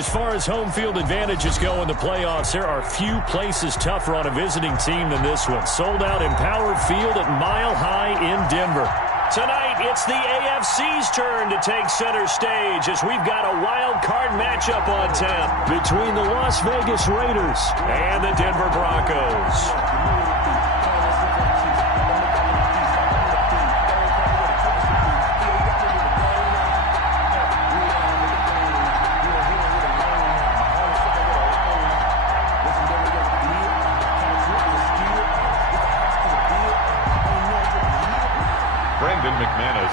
As far as home field advantages go in the playoffs, there are few places tougher on a visiting team than this one. Sold out Empower Field at Mile High in Denver. Tonight, it's the AFC's turn to take center stage as we've got a wild card matchup on tap between the Las Vegas Raiders and the Denver Broncos.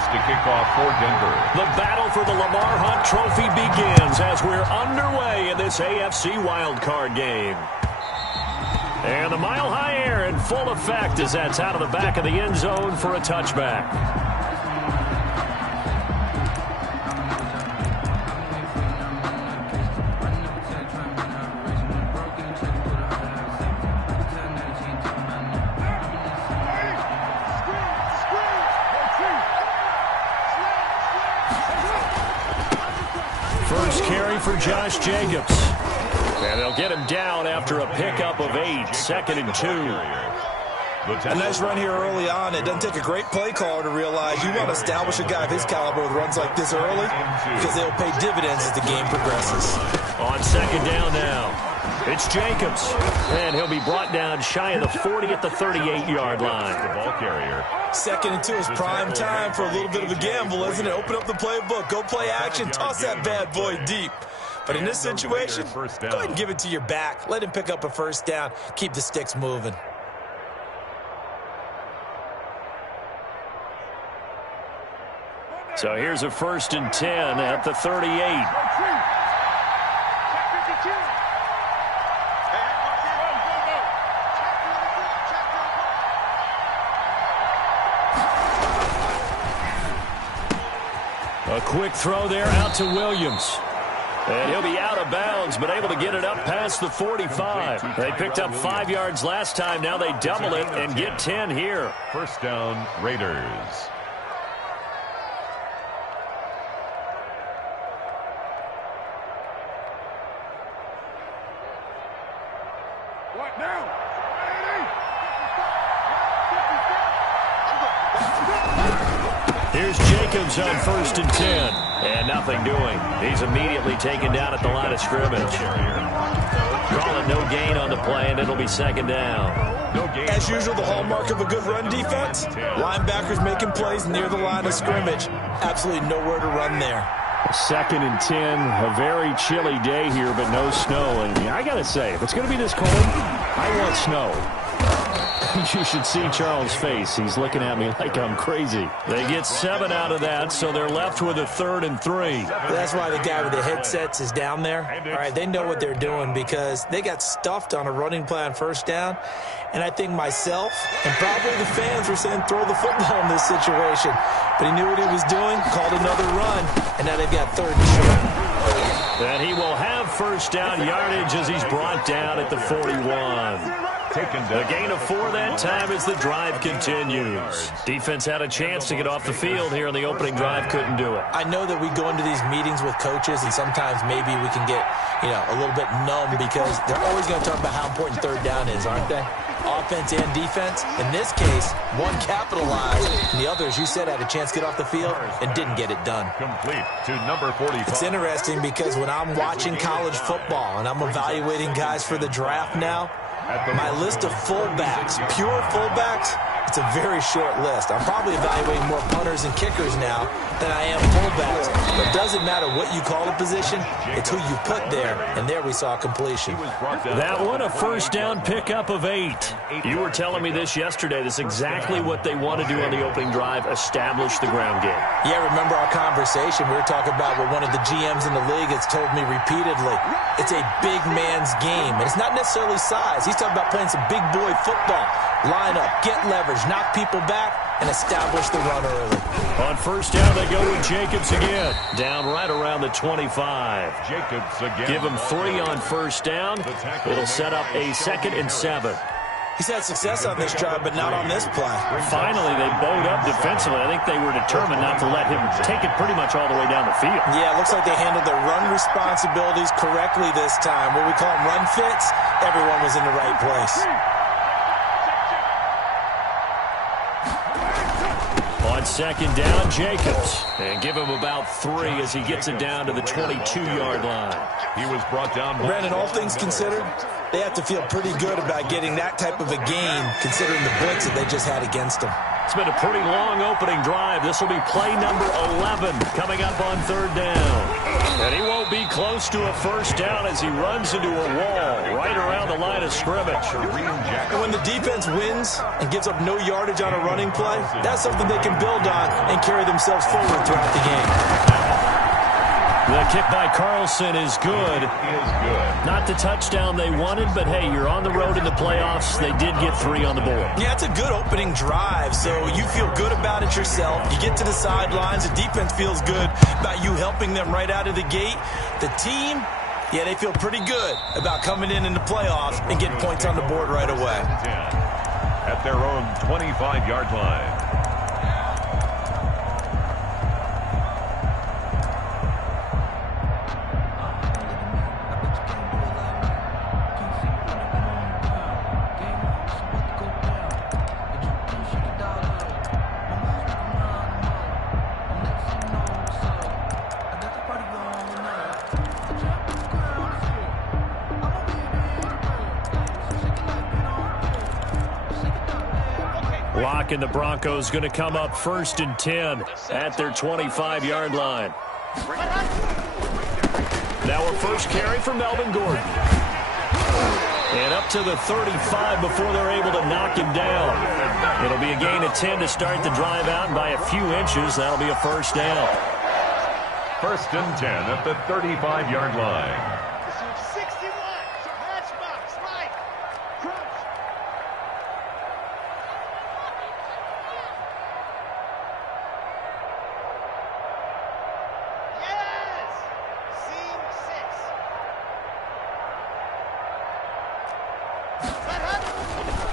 To kick off for Denver. The battle for the Lamar Hunt Trophy begins as we're underway in this AFC wildcard game. And the Mile High air in full effect as that's out of the back of the end zone for a touchback. First carry for Josh Jacobs. And they'll get him down after a pickup of 8, 2nd and 2. A nice run here early on. It doesn't take a great play caller to realize you want to establish a guy of his caliber with runs like this early because they'll pay dividends as the game progresses. On 2nd down now. It's Jacobs. And he'll be brought down shy of the 40 at the 38-yard line. The ball carrier. 2nd and 2 is prime time for a little bit of a gamble, isn't it? Open up the playbook. Go play action. Toss that bad boy deep. But in this situation, go ahead and give it to your back. Let him pick up a first down. Keep the sticks moving. So here's a 1st and 10 at the 38. A quick throw there out to Williams. And he'll be out of bounds, but able to get it up past the 45. They picked up 5 yards last time. Now they double it and get 10 here. First down, Raiders. What now? Here's Jacobs on 1st and 10. And nothing doing. He's immediately taken down at the line of scrimmage. Call it no gain on the play, and it'll be 2nd down. As usual, the hallmark of a good run defense, linebackers making plays near the line of scrimmage. Absolutely nowhere to run there. 2nd and 10, a very chilly day here, but no snow. And I got to say, if it's going to be this cold, I want snow. You should see Charles' face. He's looking at me like I'm crazy. They get 7 out of that, so they're left with a 3rd and 3. That's why the guy with the headsets is down there. All right, they know what they're doing because they got stuffed on a running play on 1st down. And I think myself and probably the fans were saying throw the football in this situation. But he knew what he was doing, called another run, and now they've got 3rd and short. And he will have 1st down yardage as he's brought down at the 41. A gain of 4 that time as the drive continues. Defense had a chance to get off the field here in the opening drive, couldn't do it. I know that we go into these meetings with coaches, and sometimes maybe we can get, a little bit numb because they're always going to talk about how important 3rd down is, aren't they? Offense and defense. In this case, one capitalized, and the other, as you said, had a chance to get off the field and didn't get it done. Complete to number 45. It's interesting because when I'm watching college football and I'm evaluating guys for the draft now, my list of fullbacks, pure fullbacks, it's a very short list. I'm probably evaluating more punters and kickers now than I am fullbacks. But it doesn't matter what you call a position, it's who you put there. And there we saw completion. That one, a 1st down pickup of 8. You were telling me this yesterday. This is exactly what they want to do on the opening drive, establish the ground game. Yeah, remember our conversation? We were talking about what one of the GMs in the league has told me repeatedly. It's a big man's game. And it's not necessarily size. He's talking about playing some big boy football. Line up, get leverage, knock people back, and establish the run early. On 1st down, they go with Jacobs again. Down right around the 25. Jacobs again. Give him 3 on 1st down. It'll set up a 2nd and 7. He's had success on this drive, but not on this play. Finally, they bowed up defensively. I think they were determined not to let him take it pretty much all the way down the field. Yeah, it looks like they handled their run responsibilities correctly this time. What we call them run fits, everyone was in the right place. On second down, Jacobs. And give him about 3 as he gets it down to the 22-yard line. He was brought down. Brandon, all things considered, they have to feel pretty good about getting that type of a gain, considering the blitz that they just had against them. It's been a pretty long opening drive. This will be play number 11 coming up on third down. And he won't be close to a first down as he runs into a wall right around the line of scrimmage. And when the defense wins and gives up no yardage on a running play, that's something they can build on and carry themselves forward throughout the game. The kick by Carlson is good. Not the touchdown they wanted, but hey, you're on the road in the playoffs. They did get 3 on the board. Yeah, it's a good opening drive, so you feel good about it yourself. You get to the sidelines. The defense feels good about you helping them right out of the gate. The team, yeah, they feel pretty good about coming in the playoffs and getting points on the board right away. At their own 25-yard line. And the Broncos going to come up 1st and 10 at their 25-yard line. Now a first carry for Melvin Gordon. And up to the 35 before they're able to knock him down. It'll be a gain of 10 to start the drive out, and by a few inches, that'll be a first down. 1st and 10 at the 35-yard line.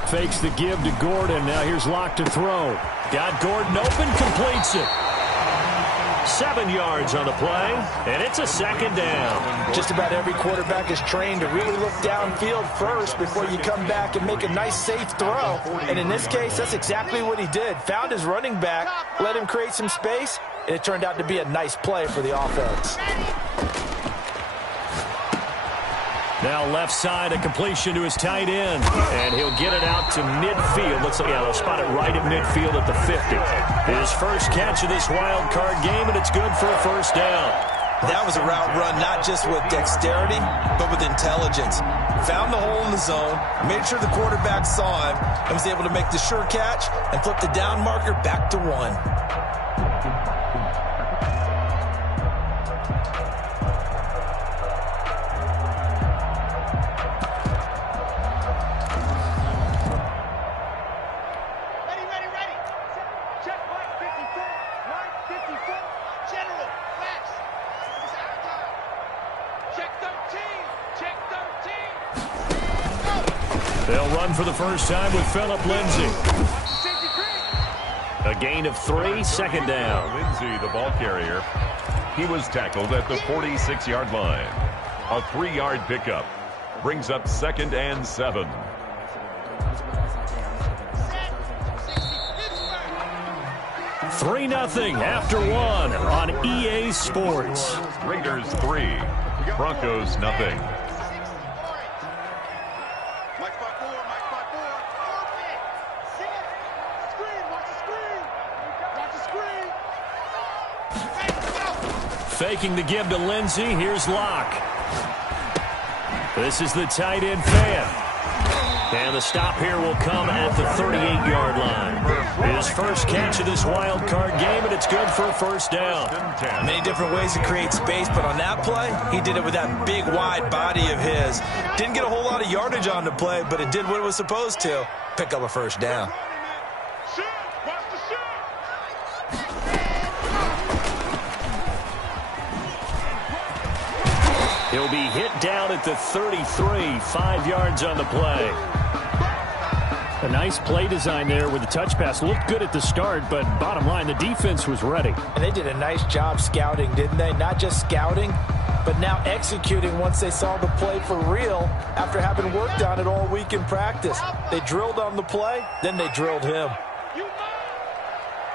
Fakes the give to Gordon. Now here's Locke to throw. Got Gordon open, completes it. 7 yards on the play, and it's a second down. Just about every quarterback is trained to really look downfield first before you come back and make a nice, safe throw. And in this case, that's exactly what he did. Found his running back, let him create some space, and it turned out to be a nice play for the offense. Now left side, a completion to his tight end. And he'll get it out to midfield. Looks like, yeah, they'll spot it right at midfield at the 50. His first catch of this wild card game, and it's good for a first down. That was a route run not just with dexterity, but with intelligence. Found the hole in the zone, made sure the quarterback saw him, and was able to make the sure catch and flip the down marker back to 1. They'll run for the first time with Phillip Lindsay. A gain of 3, second down. Lindsay, the ball carrier. He was tackled at the 46-yard line. A 3-yard pickup brings up 2nd and 7. Three 0 after 1 on EA Sports. Raiders 3, Broncos 0. Faking the give to Lindsay. Here's Locke. This is the tight end fan. And the stop here will come at the 38-yard line. His first catch of this wild card game, and it's good for a first down. Many different ways to create space, but on that play, he did it with that big, wide body of his. Didn't get a whole lot of yardage on the play, but it did what it was supposed to. Pick up a first down. He'll be hit down at the 33, 5 yards on the play. A nice play design there with the touch pass. Looked good at the start, but bottom line, the defense was ready. And they did a nice job scouting, didn't they? Not just scouting, but now executing once they saw the play for real after having worked on it all week in practice. They drilled on the play, then they drilled him.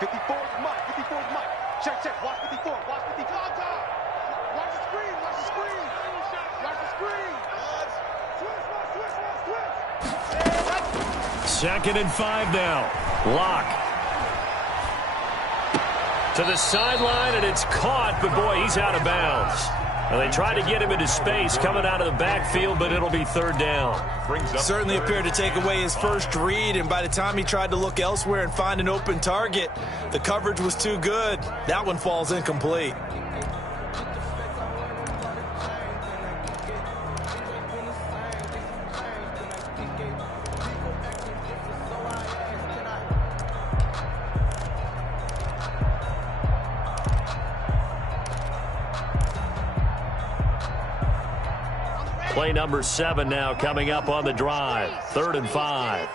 54 is Mike. 54 is Mike. Check, check. Watch 54. Watch 54. Watch the screen. Watch the screen. Watch the screen. Switch. 2nd and 5 now. Locke. To the sideline, and it's caught, but boy, he's out of bounds. Well, they tried to get him into space coming out of the backfield, but it'll be 3rd down. Certainly appeared to take away his first read, and by the time he tried to look elsewhere and find an open target, the coverage was too good. That one falls incomplete. Play number 7 now coming up on the drive. 3rd and 5.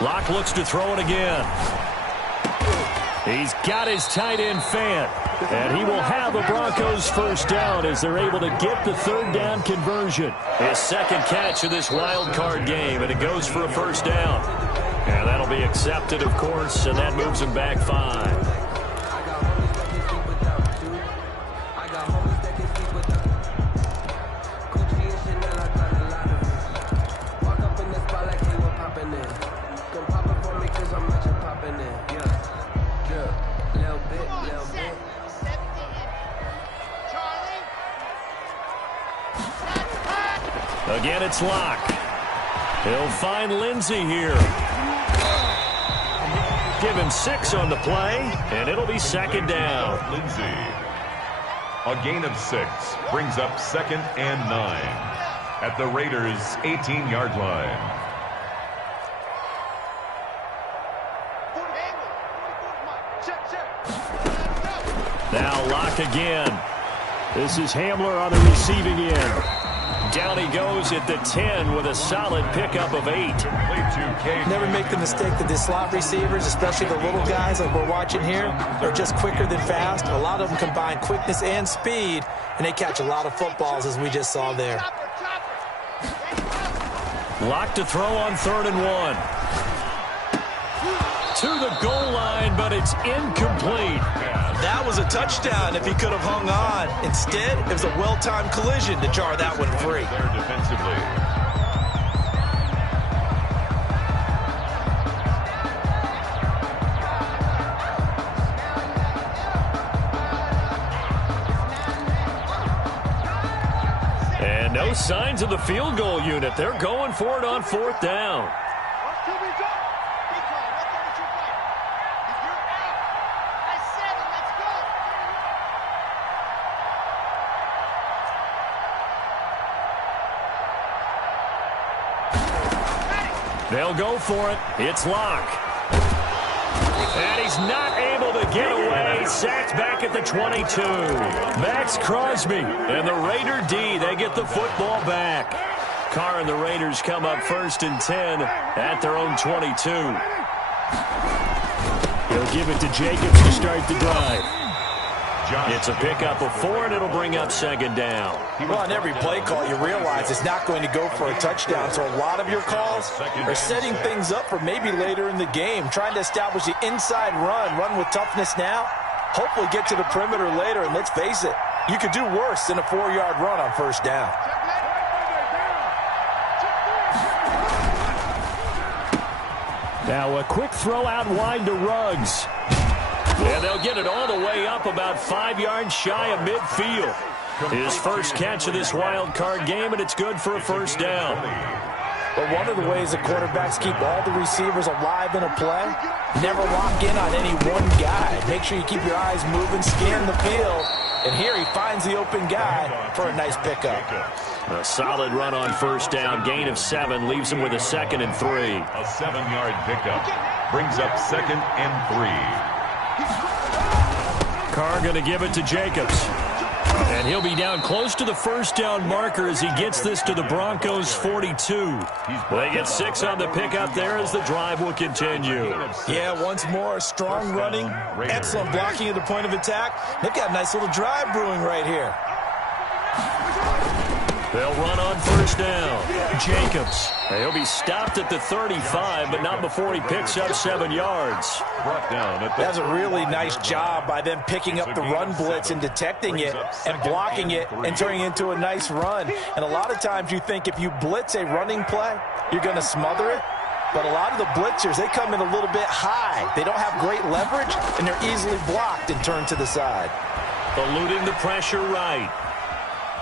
Locke looks to throw it again. He's got his tight end Fant. And he will have a Broncos first down as they're able to get the 3rd down conversion. His 2nd catch of this wild card game, and it goes for a first down. And that'll be accepted, of course, and that moves him back 5. Again, it's Locke. He'll find Lindsey here. Give him 6 on the play, and it'll be 2nd down. Lindsey. A gain of 6 brings up 2nd and 9 at the Raiders' 18-yard line. Now Locke again. This is Hamler on the receiving end. Down he goes at the 10 with a solid pickup of 8. Never make the mistake that the slot receivers, especially the little guys like we're watching here, are just quicker than fast. A lot of them combine quickness and speed, and they catch a lot of footballs, as we just saw there. Locke to throw on 3rd and 1. To the goal line, but it's incomplete. That was a touchdown if he could have hung on. Instead, it was a well-timed collision to jar that one free. There defensively. And no signs of the field goal unit. They're going for it on 4th down. They'll go for it. It's Locke. And he's not able to get away. Sacked back at the 22. Max Crosby and the Raider D, they get the football back. Carr and the Raiders come up 1st and 10 at their own 22. He'll give it to Jacobs to start the drive. It's a pickup of 4, and it'll bring up 2nd down. Well, on every play call, you realize it's not going to go for a touchdown. So a lot of your calls are setting things up for maybe later in the game, trying to establish the inside run with toughness now, hopefully get to the perimeter later. And let's face it, you could do worse than a 4-yard run on 1st down. Now a quick throw out wide to Ruggs. And they'll get it all the way up about 5 yards shy of midfield. His first catch of this wild card game, and it's good for a first down. But one of the ways that quarterbacks keep all the receivers alive in a play, never lock in on any one guy. Make sure you keep your eyes moving, scan the field. And here he finds the open guy for a nice pickup. A solid run on first down. Gain of 7 leaves him with a 2nd and 3. A 7-yard pickup brings up 2nd and 3. Carr going to give it to Jacobs. And he'll be down close to the first down marker as he gets this to the Broncos 42. They get 6 on the pickup there as the drive will continue. Yeah, once more, strong running, excellent blocking at the point of attack. They've got a nice little drive brewing right here. They'll run on first down. Jacobs. He'll be stopped at the 35, but not before he picks up 7 yards. That's a really nice job by them picking up the run blitz and detecting it and blocking it and turning it into a nice run. And a lot of times you think if you blitz a running play, you're going to smother it. But a lot of the blitzers, they come in a little bit high. They don't have great leverage, and they're easily blocked and turned to the side. Eluding the pressure right.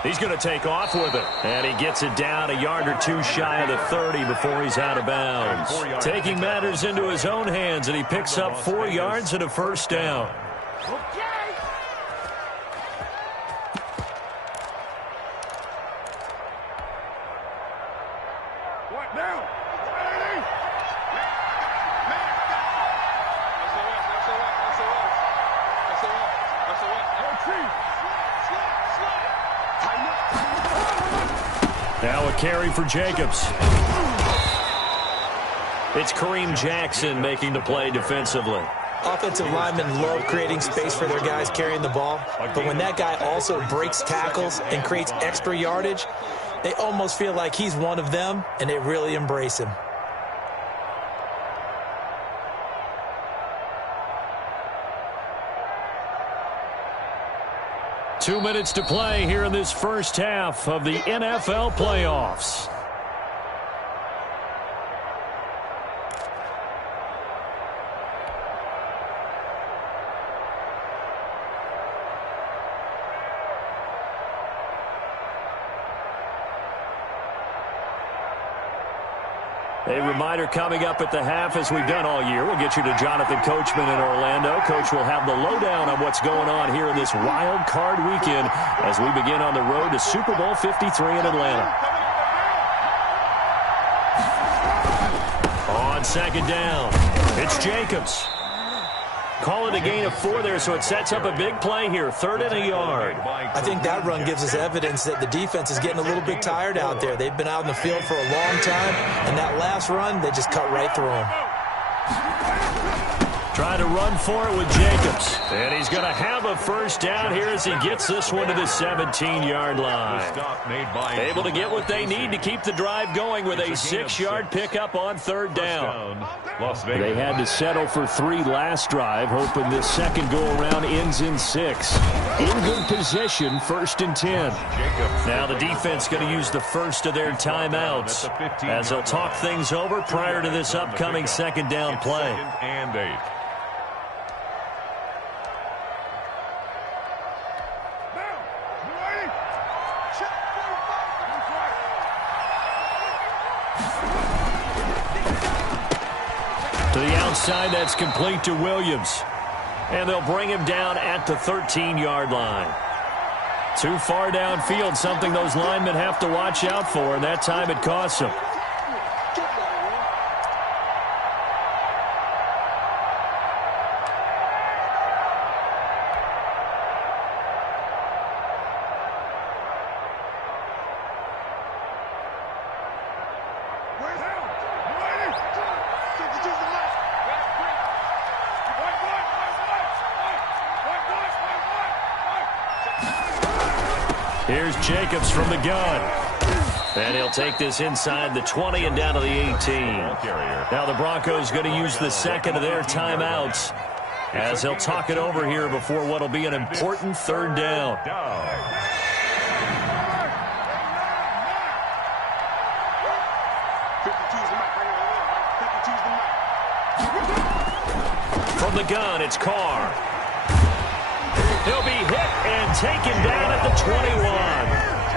He's going to take off with it. And he gets it down a yard or two shy of the 30 before he's out of bounds. Taking matters into his own hands, and he picks up 4 yards and a first down. Now a carry for Jacobs. It's Kareem Jackson making the play defensively. Offensive linemen love creating space for their guys carrying the ball, but when that guy also breaks tackles and creates extra yardage, they almost feel like he's one of them, and they really embrace him. Two minutes to play here in this first half of the NFL playoffs. A reminder coming up at the half, as we've done all year. We'll get you to Jonathan Coachman in Orlando. Coach will have the lowdown on what's going on here in this wild card weekend as we begin on the road to Super Bowl 53 in Atlanta. On second down, it's Jacobs. Call it a gain of 4 there, so it sets up a big play here. 3rd and a yard. I think that run gives us evidence that the defense is getting a little bit tired out there. They've been out in the field for a long time, and that last run, they just cut right through them. Trying to run for it with Jacobs. And he's going to have a first down here as he gets this one to the 17-yard line. Able to get what they need to keep the drive going with a 6-yard pickup on 3rd down. They had to settle for 3 last drive, hoping this second go-around ends in 6. In good position, 1st and 10. Now the defense going to use the first of their timeouts as they'll talk things over prior to this upcoming 2nd down play. 2nd and 8. To the outside, that's complete to Williams. And they'll bring him down at the 13-yard line. Too far downfield, something those linemen have to watch out for, and that time it costs them. Here's Jacobs from the gun. And he'll take this inside the 20 and down to the 18. Now the Broncos going to use the second of their timeouts as he'll talk it over here before what will be an important 3rd down. From the gun, it's Carr. He'll be hit and taken down at the 21.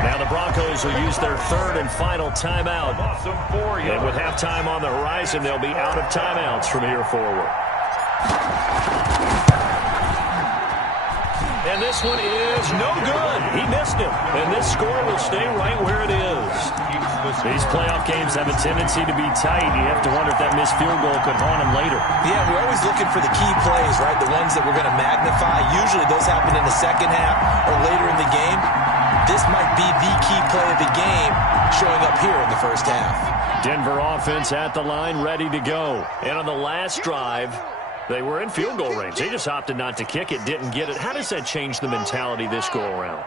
Now the Broncos will use their 3rd and final timeout. And with halftime on the horizon, they'll be out of timeouts from here forward. And this one is no good. He missed it. And this score will stay right where it is. These playoff games have a tendency to be tight. You have to wonder if that missed field goal could haunt him later. Yeah, we're always looking for the key plays, right? The ones that we're going to magnify. Usually those happen in the second half or later in the game. This might be the key play of the game showing up here in the first half. Denver offense at the line, ready to go. And on the last drive, they were in field goal range. They just opted not to kick it, didn't get it. How does that change the mentality this go around?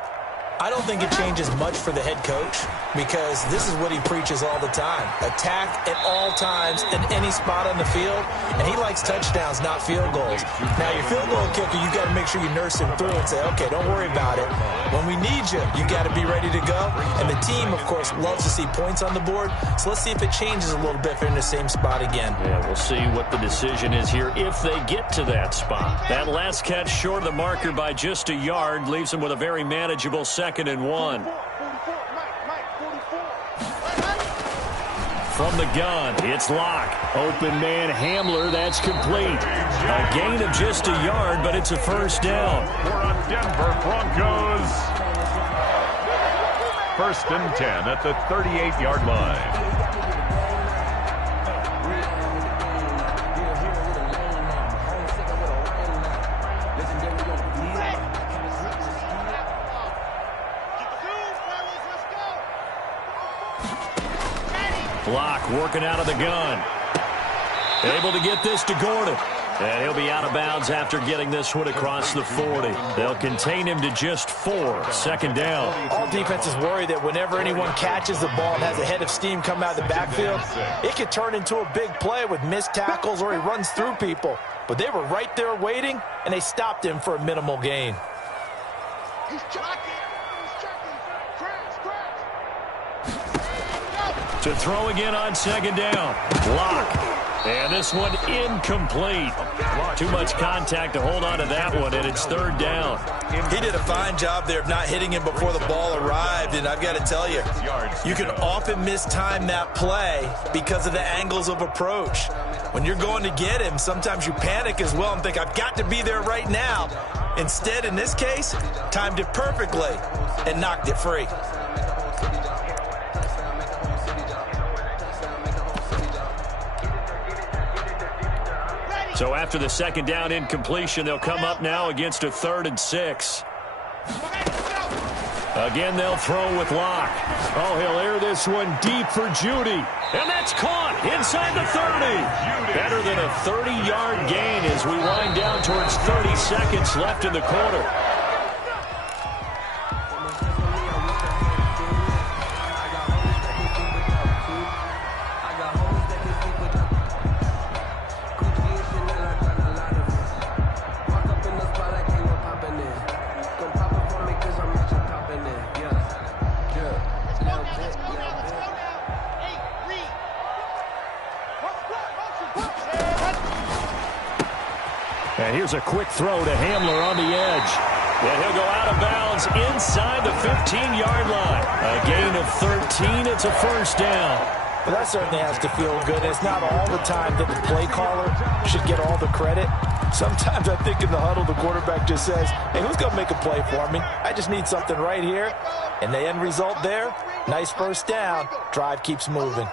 I don't think it changes much for the head coach because this is what he preaches all the time. Attack at all times in any spot on the field, and he likes touchdowns, not field goals. Now, your field goal kicker, you got to make sure you nurse him through and say, okay, don't worry about it. When we need you, you got to be ready to go. And the team, of course, loves to see points on the board, so let's see if it changes a little bit if they're in the same spot again. Yeah, we'll see what the decision is here if they get to that spot. That last catch short of the marker by just a yard leaves them with a very manageable 2nd and 1. From the gun, it's Locke. Open man Hamler, that's complete. A gain of just a yard, but it's a first down. For a Denver Broncos. 1st and 10 at the 38-yard line. Locke working out of the gun. Able to get this to Gordon. And he'll be out of bounds after getting this one across the 40. They'll contain him to just 4. 2nd down. All defenses worry that whenever anyone catches the ball and has a head of steam come out of the backfield, it could turn into a big play with missed tackles or he runs through people. But they were right there waiting, and they stopped him for a minimal gain. He's checking. To throw again on 2nd down. Locke. And this one incomplete. Too much contact to hold on to that one, and it's 3rd down. He did a fine job there of not hitting him before the ball arrived, and I've got to tell you, you can often mistime that play because of the angles of approach. When you're going to get him, sometimes you panic as well and think, I've got to be there right now. Instead, in this case, timed it perfectly and knocked it free. So after the 2nd down incompletion, they'll come up now against a 3rd and 6. Again, they'll throw with Locke. Oh, he'll air this one deep for Judy. And that's caught inside the 30. Better than a 30-yard gain as we wind down towards 30 seconds left in the quarter. And here's a quick throw to Hamler on the edge. And he'll go out of bounds inside the 15-yard line. A gain of 13. It's a 1st down. Well, that certainly has to feel good. It's not all the time that the play caller should get all the credit. Sometimes I think in the huddle, the quarterback just says, hey, who's going to make a play for me? I just need something right here. And the end result there, nice 1st down. Drive keeps moving.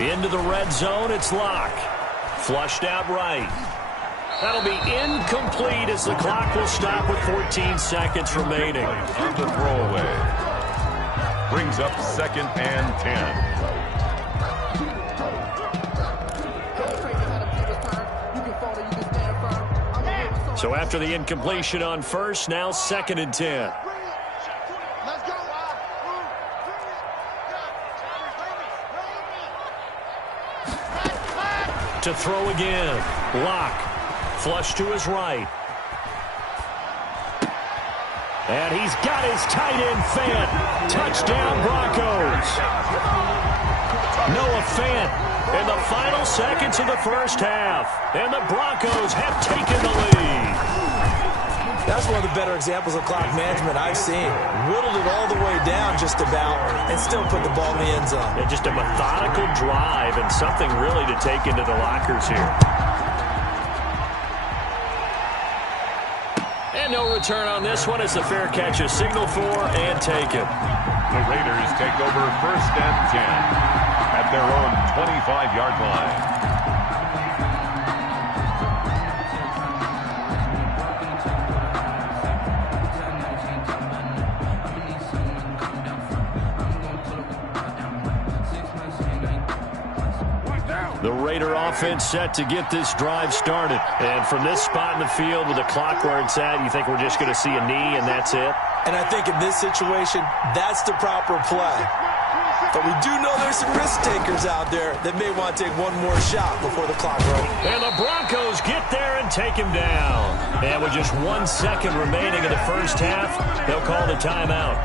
Into the red zone, it's Locke. Flushed out right. That'll be incomplete as the clock will stop with 14 seconds remaining. On the throwaway. Brings up 2nd and 10. So after the incompletion on 1st, now 2nd and 10. To throw again. Locke. Flush to his right. And he's got his tight end Fant. Touchdown Broncos. Noah Fant in the final seconds of the 1st half. And the Broncos have taken the lead. That's one of the better examples of clock management I've seen. Whittled it all the way down just about and still put the ball in the end zone. Yeah, just a methodical drive and something really to take into the lockers here. And no return on this one as the fair catch is signaled for and taken. The Raiders take over 1st and 10 at their own 25-yard line. The Raider offense set to get this drive started. And from this spot in the field with the clock where it's at, you think we're just going to see a knee and that's it? And I think in this situation, that's the proper play. But we do know there's some risk takers out there that may want to take one more shot before the clock runs. And the Broncos get there and take him down. And with just 1 second remaining in the first half, they'll call the timeout.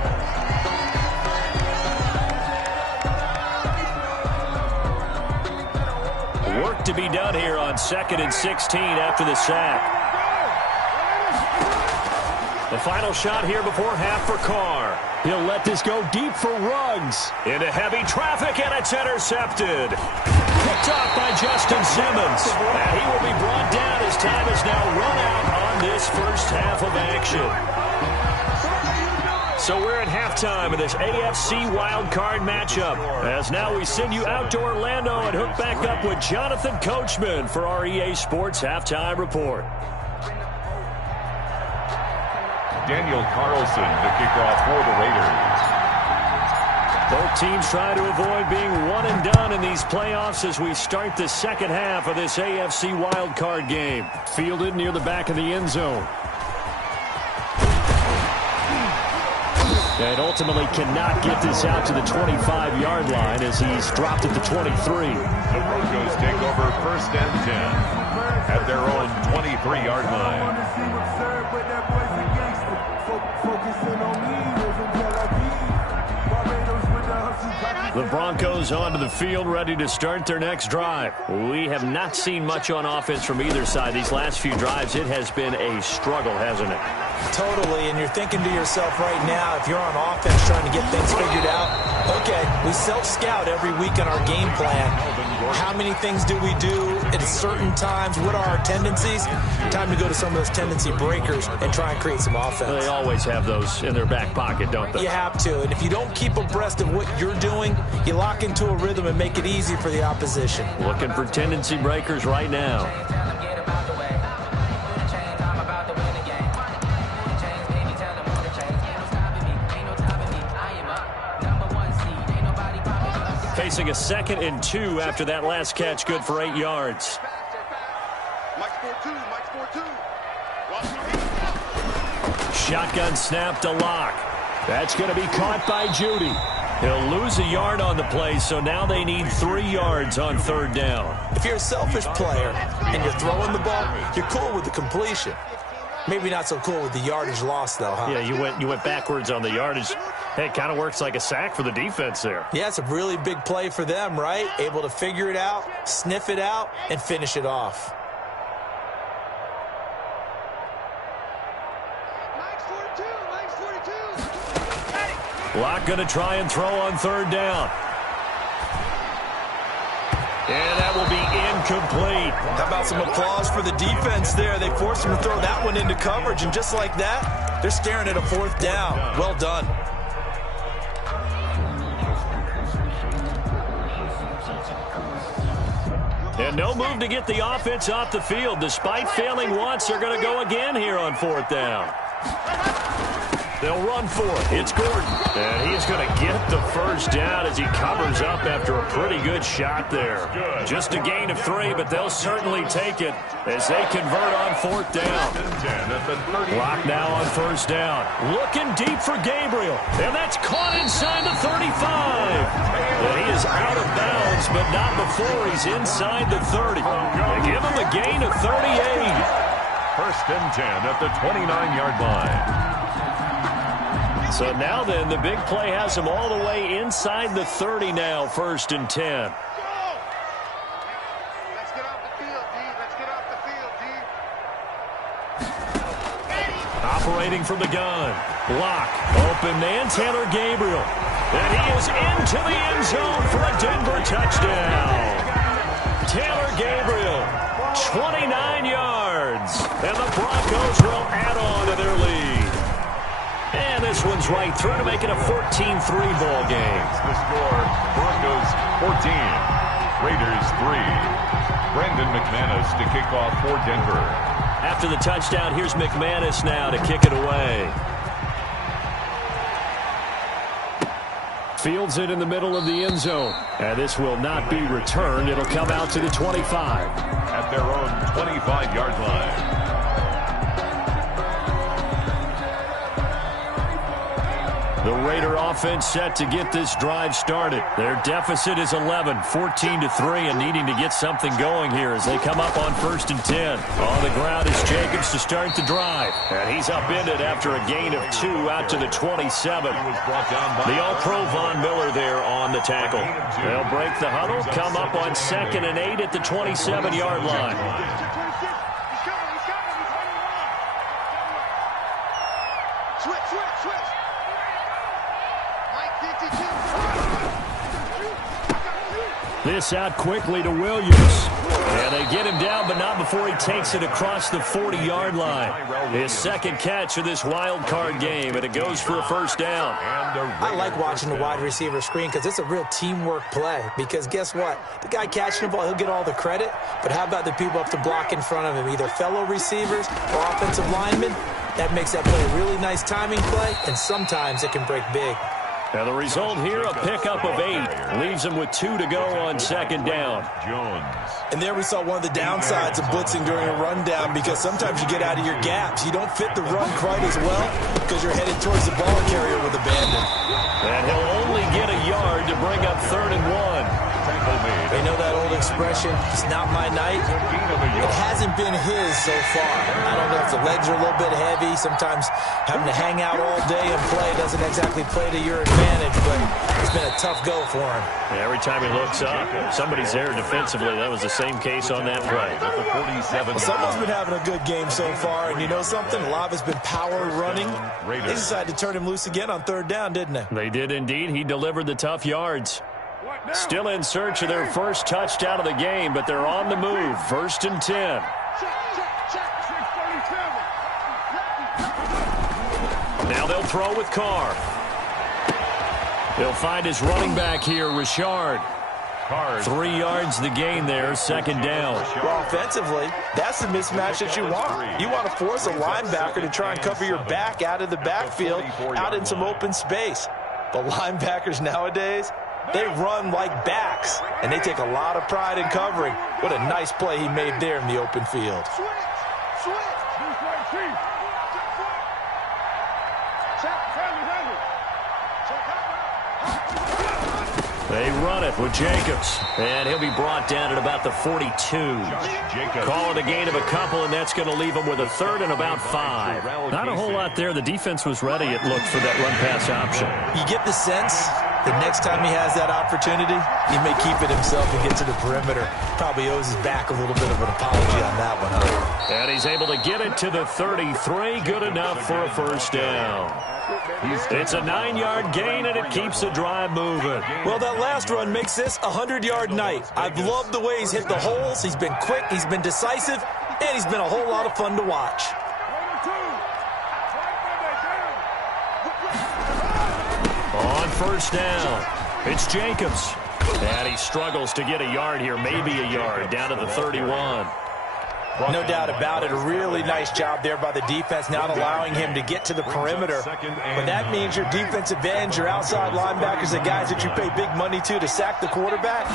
Work to be done here on 2nd and 16 after the sack. The final shot here before half for Carr. He'll let this go deep for Ruggs. Into heavy traffic, and it's intercepted. Picked off by Justin Simmons. And he will be brought down as time is now run out on this first half of action. So we're at halftime of this AFC wildcard matchup. As now we send you out to Orlando and hook back up with Jonathan Coachman for our EA Sports Halftime Report. Daniel Carlson, the kickoff for the Raiders. Both teams try to avoid being one and done in these playoffs as we start the second half of this AFC wildcard game. Fielded near the back of the end zone. And ultimately cannot get this out to the 25-yard line as he's dropped at the 23. The Broncos take over 1st and 10 at their own 23-yard line. The Broncos onto the field, ready to start their next drive. We have not seen much on offense from either side. These last few drives, it has been a struggle, hasn't it? Totally, and you're thinking to yourself right now, if you're on offense trying to get things figured out, okay, we self-scout every week on our game plan. How many things do we do at certain times? What are our tendencies? Time to go to some of those tendency breakers and try and create some offense. They always have those in their back pocket, don't they? You have to, and if you don't keep abreast of what you're doing, you lock into a rhythm and make it easy for the opposition. Looking for tendency breakers right now. Facing a 2nd and 2 after that last catch, good for 8 yards. Shotgun snap to Locke. That's going to be caught by Judy. He'll lose a yard on the play, so now they need 3 yards on 3rd down. If you're a selfish player and you're throwing the ball, you're cool with the completion. Maybe not so cool with the yardage loss, though, huh? Yeah, you went backwards on the yardage. Hey, it kind of works like a sack for the defense there. Yeah, it's a really big play for them, right? Able to figure it out, sniff it out, and finish it off. Locke going to try and throw on 3rd down. And that will be incomplete. How about some applause for the defense there? They forced him to throw that one into coverage, and just like that, they're staring at a 4th down. Well done. And no move to get the offense off the field. Despite failing once, they're going to go again here on 4th down. They'll run for it. It's Gordon. And he is going to get the first down as he covers up after a pretty good shot there. Just a gain of 3, but they'll certainly take it as they convert on 4th down. Locke now on 1st down. Looking deep for Gabriel. And that's caught inside the 35. And he is out of bounds, but not before he's inside the 30. They give him a gain of 38. 1st and 10 at the 29-yard line. So now then, the big play has him all the way inside the 30 now, 1st and 10. Let's get off the field, D. Let's get off the field, D. Operating from the gun. Block. Open man, Taylor Gabriel. And he is into the end zone for a Denver touchdown. Taylor Gabriel, 29 yards. And the Broncos will add on to their lead. And this one's right through to make it a 14-3 ball game. The score, Broncos 14, Raiders 3. Brandon McManus to kick off for Denver. After the touchdown, here's McManus now to kick it away. Fields it in the middle of the end zone. And this will not be returned. It'll come out to the 25. At their own 25-yard line. The Raider offense set to get this drive started. Their deficit is 11, 14-3, and needing to get something going here as they come up on 1st and 10. On the ground is Jacobs to start the drive. And he's upended after a gain of 2 out to the 27. The All-Pro Von Miller there on the tackle. They'll break the huddle, come up on 2nd and 8 at the 27-yard line. This out quickly to Williams. And they get him down, but not before he takes it across the 40-yard line. His second catch of this wild card game, and it goes for a first down. I like watching the wide receiver screen because it's a real teamwork play. Because guess what? The guy catching the ball, he'll get all the credit. But how about the people up to block in front of him, either fellow receivers or offensive linemen? That makes that play a really nice timing play, and sometimes it can break big. Now the result here, a pickup of 8. Leaves them with 2 to go on 2nd down. Jones. And there we saw one of the downsides of blitzing during a rundown, because sometimes you get out of your gaps. You don't fit the run quite as well because you're headed towards the ball carrier with abandon. And he'll only get a yard to bring up 3rd and 1. They know that old expression, it's not my night. It hasn't been his so far. I don't know if the legs are a little bit heavy. Sometimes having to hang out all day and play doesn't exactly play to your advantage, but it's been a tough go for him. Every time he looks up, somebody's there defensively. That was the same case on that play. Well, someone's been having a good game so far, and you know something? A lot of it's been power running. They decided to turn him loose again on 3rd down, didn't they? They did indeed. He delivered the tough yards. Still in search of their first touchdown of the game, but they're on the move. 1st and 10. Now they'll throw with Carr. He'll find his running back here, Richard. 3 yards the gain there, 2nd down. Well, offensively, that's the mismatch that you want. You want to force a linebacker to try and cover your back out of the backfield, out in some open space. The linebackers nowadays, they run like backs, and they take a lot of pride in covering. What a nice play he made there in the open field. They run it with Jacobs, and he'll be brought down at about the 42. Call it a gain of a couple, and that's going to leave him with a 3rd and about 5. Not a whole lot there. The defense was ready, it looked, for that run-pass option. You get the sense the next time he has that opportunity, he may keep it himself and get to the perimeter. Probably owes his back a little bit of an apology on that one, huh? And he's able to get it to the 33. Good enough for a first down. It's a 9-yard gain, and it keeps the drive moving. Well, that last run makes this a 100-yard night. I've loved the way he's hit the holes. He's been quick, he's been decisive, and he's been a whole lot of fun to watch. On 1st down, it's Jacobs. And he struggles to get a yard here, maybe a yard, down to the 31. No doubt about it. A really nice job there by the defense, not allowing him to get to the perimeter. But that means your defensive ends, your outside linebackers, the guys that you pay big money to sack the quarterback,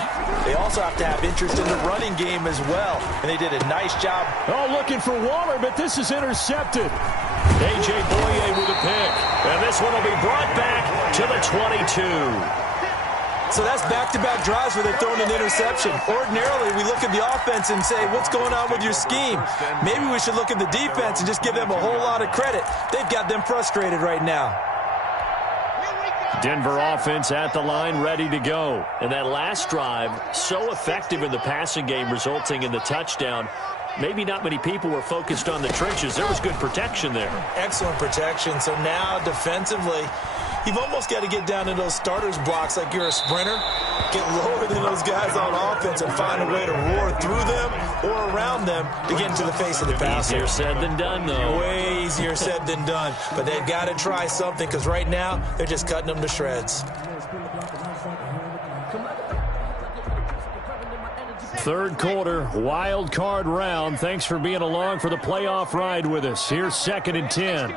they also have to have interest in the running game as well. And they did a nice job. Oh, looking for Waller, but this is intercepted. A.J. Boye with a pick. And this one will be brought back to the 22. So that's back-to-back drives where they're throwing an interception. Ordinarily, we look at the offense and say, what's going on with your scheme? Maybe we should look at the defense and just give them a whole lot of credit. They've got them frustrated right now. Denver offense at the line, ready to go. And that last drive, so effective in the passing game, resulting in the touchdown. maybe not many people were focused on the trenches. There was good protection there. Excellent protection. So now defensively, you've almost got to get down to those starters blocks like you're a sprinter. Get lower than those guys on offense and find a way to roar through them or around them to get into the face of the passer. Easier said than done, though. Way easier said than done. But they've got to try something because right now they're just cutting them to shreds. Third quarter, wild card round. Thanks for being along for the playoff ride with us. Here's 2nd and 10.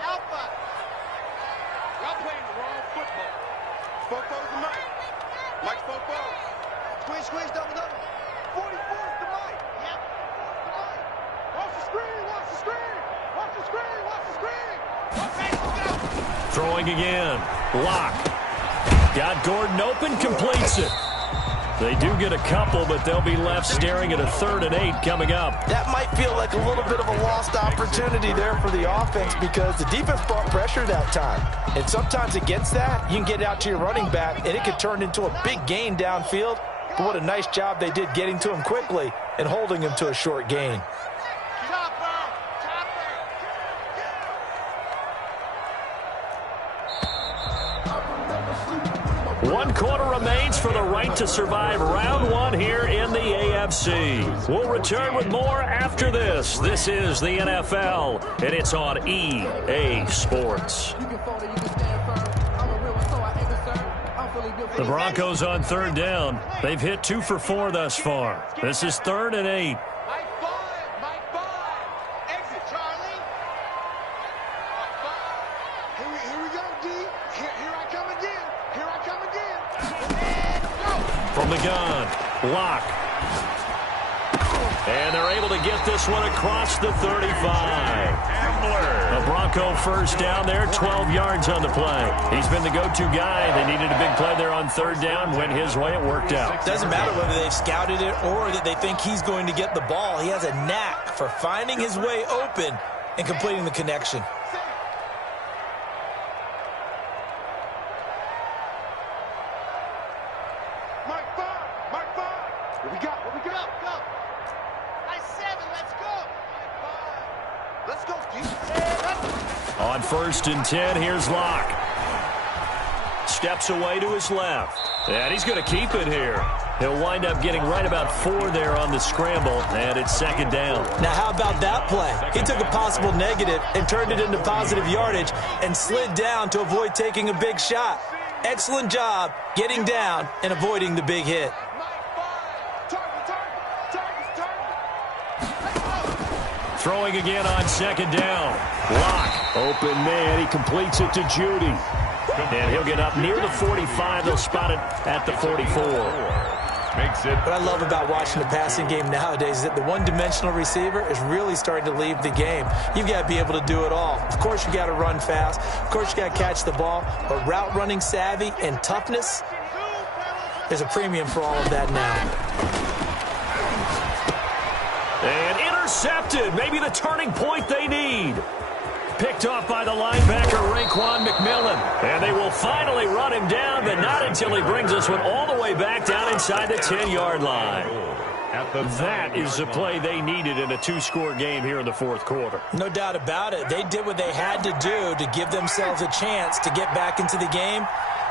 Throwing again. Lock. Got Gordon open, completes it. They do get a couple, but they'll be left staring at a 3rd and 8 coming up. That might feel like a little bit of a lost opportunity there for the offense because the defense brought pressure that time. And sometimes against that, you can get out to your running back, and it could turn into a big gain downfield. But what a nice job they did getting to him quickly and holding him to a short gain. 1 quarter remains for the right to survive round 1 here in the AFC. We'll return with more after this. This is the NFL, and it's on EA Sports. The Broncos on 3rd down. They've hit 2 for 4 thus far. This is 3rd and 8. From the gun, Lock. And they're able to get this one across the 35. The Bronco first down there, 12 yards on the play. He's been the go-to guy. They needed a big play there on 3rd down. Went his way, it worked out. Doesn't matter whether they've scouted it or that they think he's going to get the ball. He has a knack for finding his way open and completing the connection. On 1st and 10, here's Lock. Steps away to his left. And he's going to keep it here. He'll wind up getting right about 4 there on the scramble, and it's 2nd down. Now, how about that play? He took a possible negative and turned it into positive yardage and slid down to avoid taking a big shot. Excellent job getting down and avoiding the big hit. Throwing again on 2nd down. Lock. Open man. He completes it to Judy. And he'll get up near the 45. They'll spot it at the 44. What I love about watching the passing game nowadays is that the one-dimensional receiver is really starting to leave the game. You've got to be able to do it all. Of course, you got to run fast. Of course, you got to catch the ball. But route running savvy and toughness, there's a premium for all of that now. And intercepted. Maybe the turning point they need. Picked off by the linebacker, Raekwon McMillan. And they will finally run him down, but not until he brings this one all the way back down inside the 10-yard line. That is the play they needed in a 2-score game here in the 4th quarter. No doubt about it. They did what they had to do to give themselves a chance to get back into the game.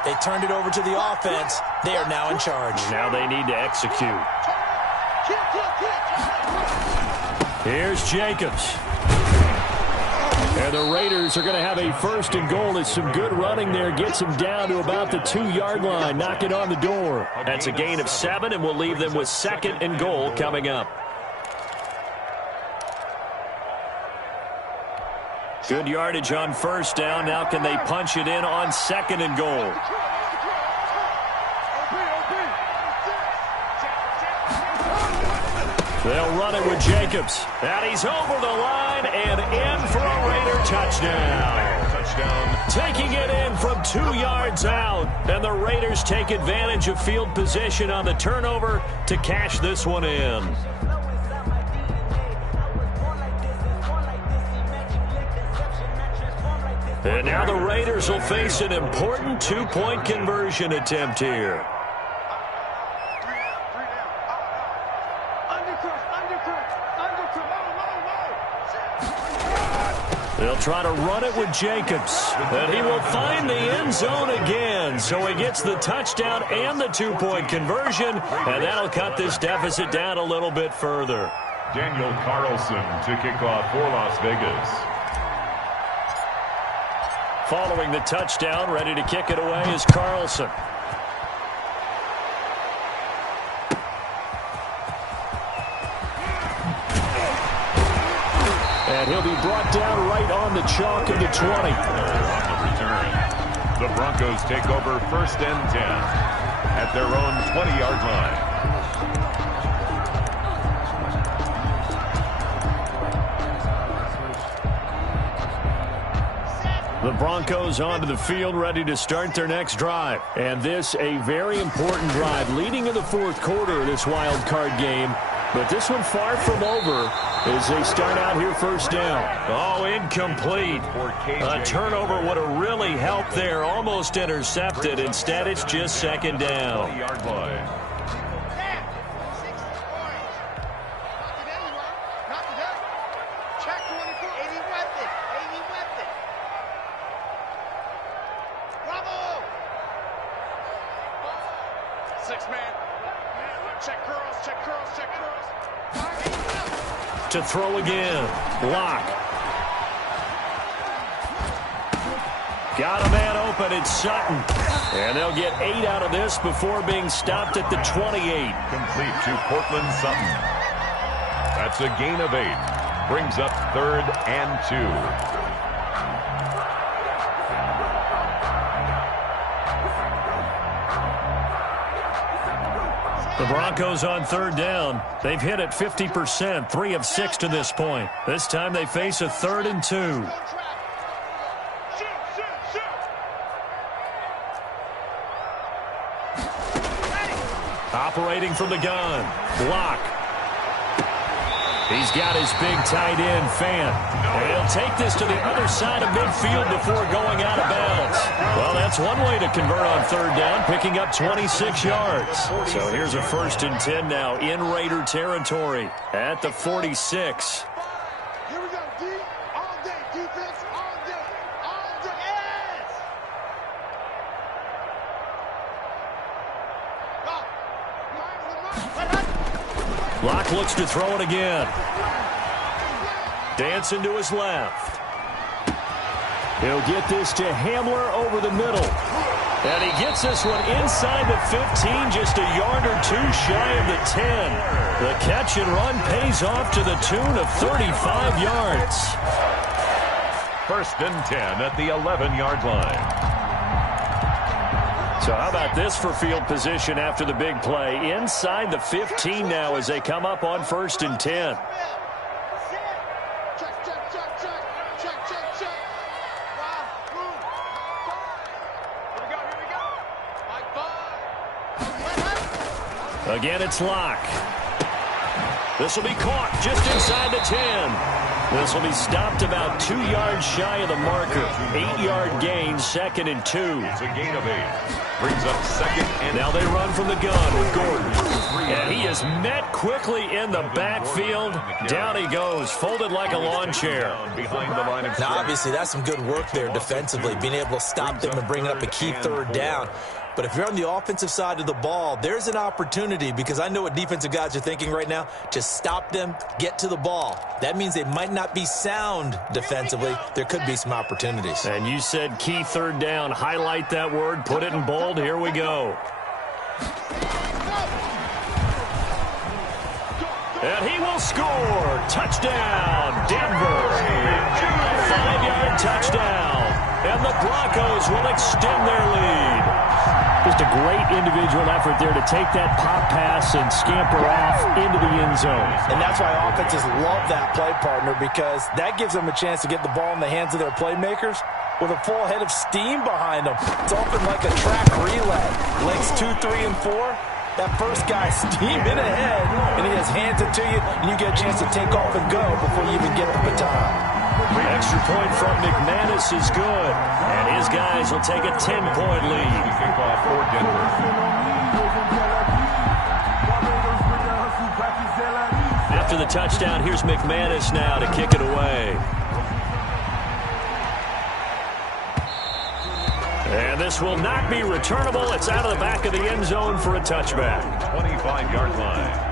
They turned it over to the offense. They are now in charge. Now they need to execute. Here's Jacobs. And the Raiders are going to have a 1st and goal. It's some good running there. Gets them down to about the 2-yard line. Knock it on the door. That's a gain of 7, and we'll leave them with 2nd and goal coming up. Good yardage on 1st down. Now can they punch it in on 2nd and goal? They'll run it with Jacobs. And he's over the line and in for a Raider touchdown. Taking it in from 2 yards out. And the Raiders take advantage of field position on the turnover to cash this one in. And now the Raiders will face an important 2-point conversion attempt here. They'll try to run it with Jacobs. And he will find the end zone again. So he gets the touchdown and the two-point conversion. And that'll cut this deficit down a little bit further. Daniel Carlson to kick off for Las Vegas. Following the touchdown, ready to kick it away is Carlson. And he'll be brought down right on the chalk of the 20. On the return, the Broncos take over 1st and 10 at their own 20-yard line. The Broncos onto the field, ready to start their next drive. And this, a very important drive, leading in the fourth quarter of this wild card game. But this one far from over as they start out here 1st down. Oh, incomplete. A turnover would have really helped there. Almost intercepted. Instead, it's just 2nd down. 20-yard line. To throw again. Lock. Got a man open. It's Sutton. And they'll get 8 out of this before being stopped at the 28. Complete to Cortland Sutton. That's a gain of 8. Brings up 3rd and 2. The Broncos on 3rd down. They've hit it 50%, 3 of 6 to this point. This time they face a 3rd and 2. Operating from the gun. Block. He's got his big tight end, Fant. And he'll take this to the other side of midfield before going out of bounds. Well, that's one way to convert on 3rd down, picking up 26 yards. So here's a 1st and 10 now in Raider territory at the 46. Here we go, D. All day. Defense, all day. All day. Yes! Locke looks to throw it again. Dancing to his left. He'll get this to Hamler over the middle. And he gets this one inside the 15, just a yard or 2 shy of the 10. The catch and run pays off to the tune of 35 yards. 1st and 10 at the 11-yard line. So how about this for field position after the big play? Inside the 15 now as they come up on 1st and 10. Again, it's Locke. This will be caught just inside the 10. This will be stopped about 2 yards shy of the marker. 8-yard gain, 2nd and 2. It's a gain of 8. Brings up 2nd and now they run from the gun with Gordon. And he is met quickly in the backfield. Down he goes, folded like a lawn chair. Behind the line of now, obviously, that's some good work there defensively, being able to stop them and bring up a key 3rd down. But if you're on the offensive side of the ball, there's an opportunity, because I know what defensive guys are thinking right now. Just stop them, get to the ball. That means they might not be sound defensively. There could be some opportunities. And you said key 3rd down. Highlight that word, put it in bold. Here we go. And he will score. Touchdown, Denver. 5-yard touchdown. And the Broncos will extend their lead. Just a great individual effort there to take that pop pass and scamper off into the end zone. And that's why offenses love that play, partner, because that gives them a chance to get the ball in the hands of their playmakers with a full head of steam behind them. It's often like a track relay. Legs 2, 3, and 4. That first guy steaming ahead, and he just hands it to you, and you get a chance to take off and go before you even get the baton. Extra point from McManus is good. And his guys will take a 10-point lead. Kickoff for Denver. After the touchdown, here's McManus now to kick it away. And this will not be returnable. It's out of the back of the end zone for a touchback. 25-yard line.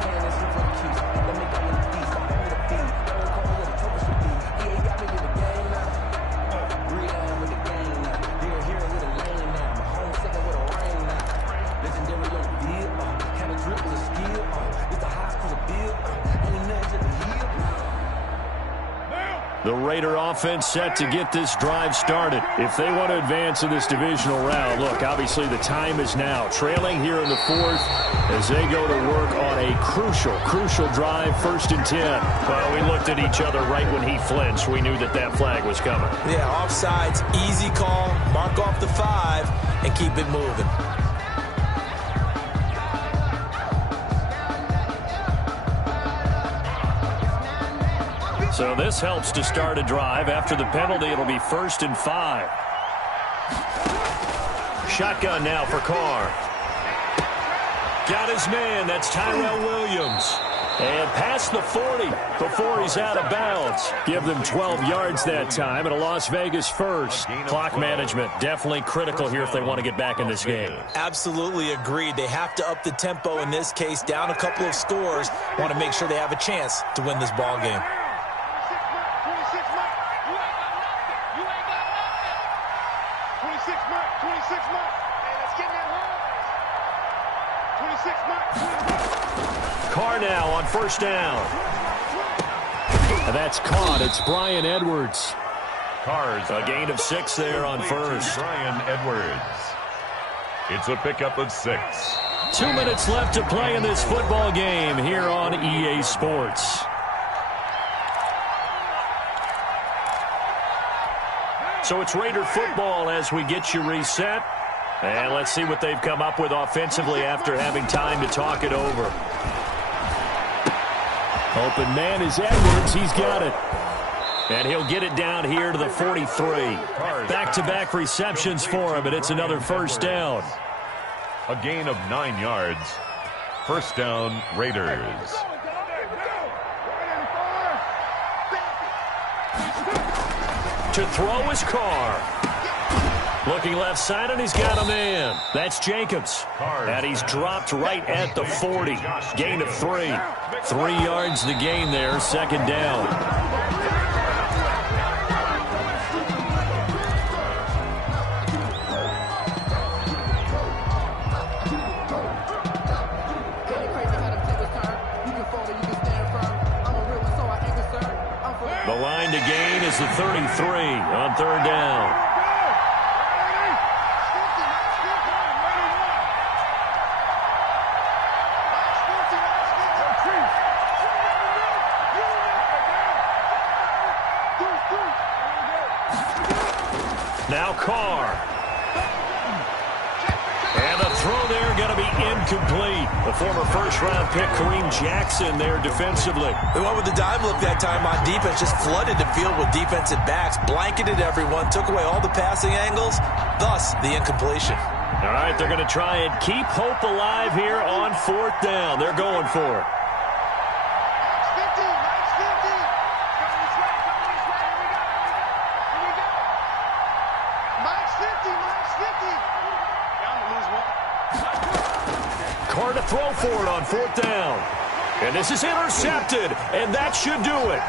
The Raider offense set to get this drive started. If they want to advance in this divisional round, look, obviously the time is now. Trailing here in the fourth as they go to work on a crucial drive, 1st and 10. Well, we looked at each other right when he flinched. We knew that flag was coming. Yeah, offsides, easy call. Mark off the 5 and keep it moving. So this helps to start a drive. After the penalty, it'll be 1st and 5. Shotgun now for Carr. Got his man. That's Tyrell Williams. And past the 40 before he's out of bounds. Give them 12 yards that time and a Las Vegas first. Clock management definitely critical here if they want to get back in this game. Absolutely agreed. They have to up the tempo in this case. Down a couple of scores. Want to make sure they have a chance to win this ball game. 26 mark. Hey, let's get in that line. 26 mark. Carr now on 1st down. And that's caught. It's Bryan Edwards. Carr's a gain of 6 there on 1st. Bryan Edwards. It's a pickup of 6. 2 minutes left to play in this football game here on EA Sports. So it's Raider football as we get you reset. And let's see what they've come up with offensively after having time to talk it over. Open man is Edwards. He's got it. And he'll get it down here to the 43. Back-to-back receptions for him, and it's another 1st down. A gain of 9 yards. 1st down, Raiders. To throw is Carr. Looking left side, and he's got a man. That's Jacobs. And he's dropped right at the 40. Gain of 3. 3 yards the gain there, 2nd down. The line to gain is the 33 on 3rd down. Now Carr. And the throw there going to be incomplete. The former 1st-round pick, Kareem Jackson, there defensively. They went with the dime look that time on defense, just flooded the field with defensive backs, blanketed everyone, took away all the passing angles, thus the incompletion. All right, they're going to try and keep hope alive here on 4th down. They're going for it. Carr to throw for it on 4th down. And this is intercepted, and that should do it.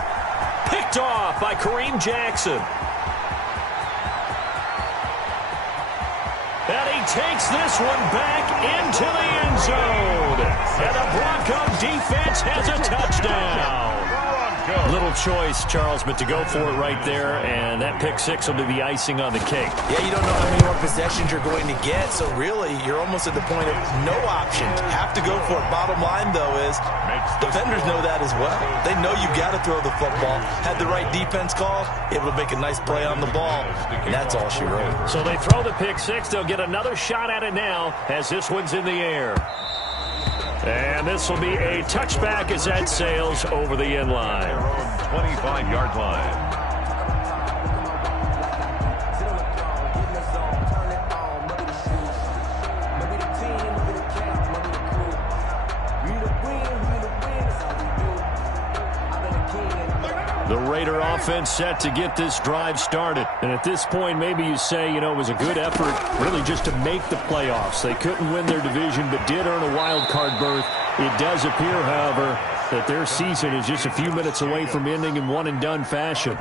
Picked off by Kareem Jackson. And he takes this one back into the end zone. And the Bronco defense has a touchdown. Little choice, Charles, but to go for it right there, and that pick 6 will be the icing on the cake. Yeah, you don't know how many more possessions you're going to get, so really, you're almost at the point of no option. Have to go for it. Bottom line, though, is defenders know that as well. They know you got to throw the football. Had the right defense call, able to make a nice play on the ball, and that's all she wrote. So they throw the pick 6. They'll get another shot at it now as this one's in the air. And this will be a touchback as that sails over the end line. 25-yard line. The Raider offense set to get this drive started. And at this point, maybe you say, it was a good effort really just to make the playoffs. They couldn't win their division but did earn a wild card berth. It does appear, however, that their season is just a few minutes away from ending in one-and-done fashion.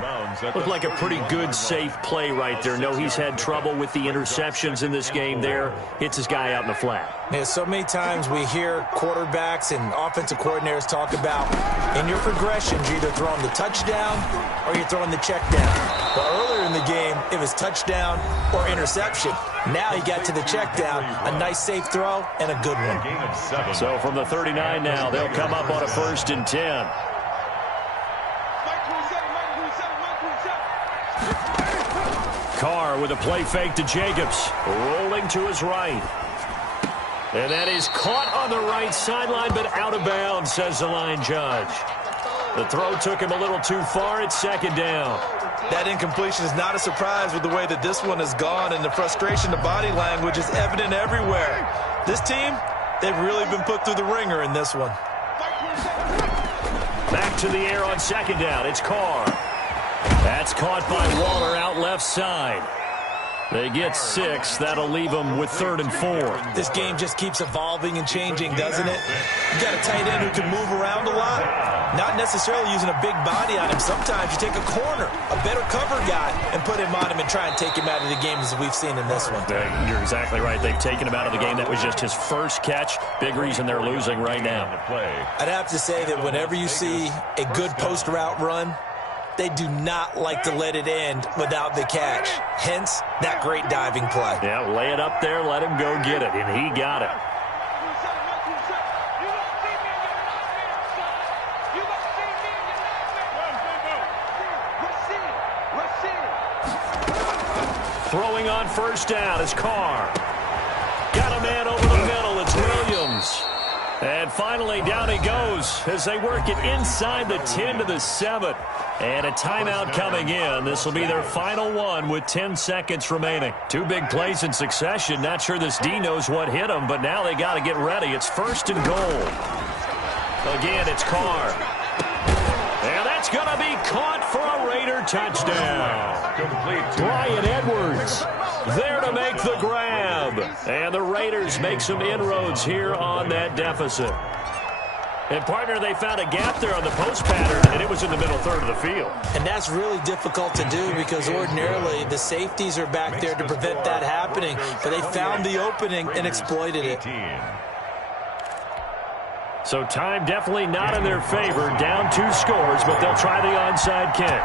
Looked like a pretty good, safe play right there. No, he's had trouble with the interceptions in this game there. Hits his guy out in the flat. Yeah, so many times we hear quarterbacks and offensive coordinators talk about in your progressions, you're either throwing the touchdown or you're throwing the check down. But earlier in the game, it was touchdown or interception. Now he got to the check down, a nice safe throw, and a good one. So from the 39 now, they'll come up on a 1st and 10. Carr with a play fake to Jacobs, rolling to his right. And that is caught on the right sideline, but out of bounds, says the line judge. The throw took him a little too far. It's 2nd down. That incompletion is not a surprise with the way that this one has gone, and the frustration, the body language is evident everywhere. This team, they've really been put through the ringer in this one. Back to the air on 2nd down. It's Carr. That's caught by Waller out left side. They get 6. That'll leave them with 3rd and 4. This game just keeps evolving and changing, doesn't it? You got a tight end who can move around a lot. Not necessarily using a big body on him. Sometimes you take a corner, a better cover guy, and put him on him and try and take him out of the game, as we've seen in this one. You're exactly right. They've taken him out of the game. That was just his first catch. Big reason they're losing right now. I'd have to say that whenever you see a good post route run, they do not like to let it end without the catch. Hence, that great diving play. Yeah, lay it up there, let him go get it, and he got it. Throwing on 1st down is Carr. Got a man over the middle. It's Williams. And finally, down he goes as they work it inside the 10 to the 7. And a timeout coming in. This will be their final one with 10 seconds remaining. 2 big plays in succession. Not sure this D knows what hit him, but now they got to get ready. It's 1st and goal. Again, it's Carr. And that's going to be caught for a Raider touchdown. Bryan Edwards there to make the grab. And the Raiders make some inroads here on that deficit. And, partner, they found a gap there on the post pattern, and it was in the middle 3rd of the field. And that's really difficult to do because ordinarily the safeties are back there to prevent that happening. But they found the opening and exploited it. So time definitely not in their favor. Down 2 scores, but they'll try the onside kick.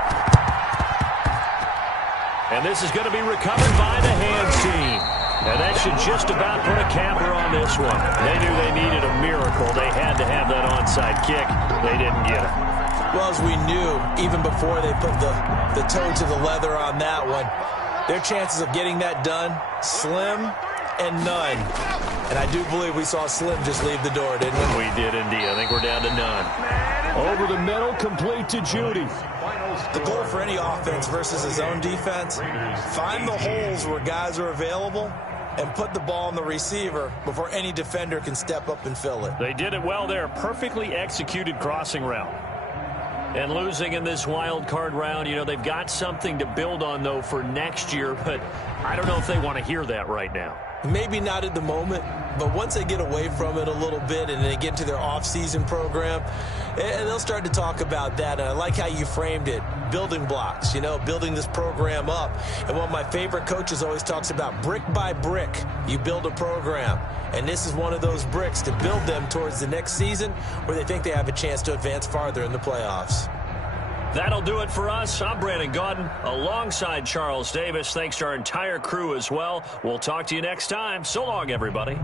And this is going to be recovered by the hands team. And that should just about put a capper on this one. They knew they needed a miracle. They had to have that onside kick. They didn't get it. Well, as we knew, even before they put the toe to the leather on that one, their chances of getting that done, slim and none. And I do believe we saw Slim just leave the door, didn't we? We did indeed. I think we're down to none. Over the middle, complete to Judy. The goal for any offense versus a zone defense, find the holes where guys are available and put the ball on the receiver before any defender can step up and fill it. They did it well there. Perfectly executed crossing route. And losing in this wild card round, they've got something to build on, though, for next year. But I don't know if they want to hear that right now. Maybe not at the moment, but once they get away from it a little bit and they get into their off-season program, and they'll start to talk about that. And I like how you framed it, building blocks, building this program up. And one of my favorite coaches always talks about brick by brick, you build a program. And this is one of those bricks to build them towards the next season where they think they have a chance to advance farther in the playoffs. That'll do it for us. I'm Brandon Gaudin alongside Charles Davis. Thanks to our entire crew as well. We'll talk to you next time. So long, everybody.